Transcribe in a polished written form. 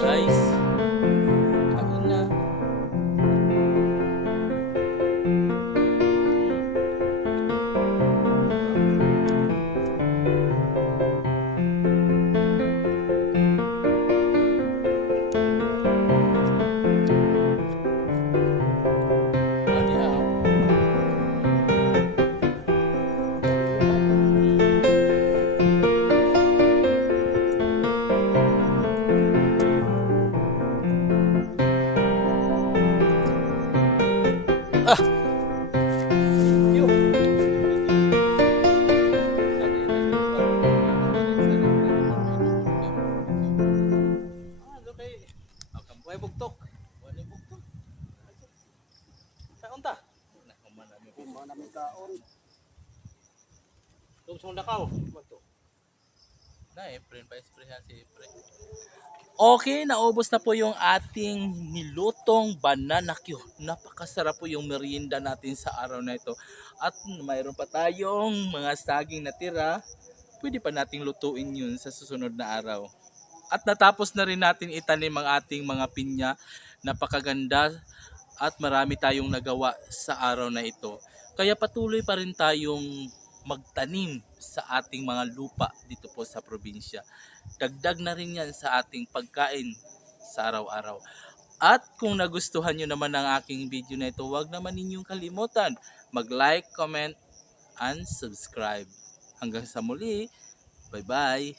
Guys, kain na. Ah, di ah. Ah, yun. Buhay bugtok. Buhay bugtok. Kaon ta. Kumain namin kaon. Tungtong dakaw. Na Efren pa esprehan si Efren. Okay, naubos na po yung ating nilutong bananaque. Napakasarap po yung merienda natin sa araw na ito. At mayroon pa tayong mga saging na tira. Pwede pa nating lutuin yun sa susunod na araw. At natapos na rin natin itanim ang ating mga pinya. Napakaganda at marami tayong nagawa sa araw na ito. Kaya patuloy pa rin tayong magtanim sa ating mga lupa dito po sa probinsya. Dagdag na rin yan sa ating pagkain sa araw-araw. At kung nagustuhan nyo naman ang aking video na ito, huwag naman ninyong kalimutan mag-like, comment, and subscribe. Hanggang sa muli, bye-bye!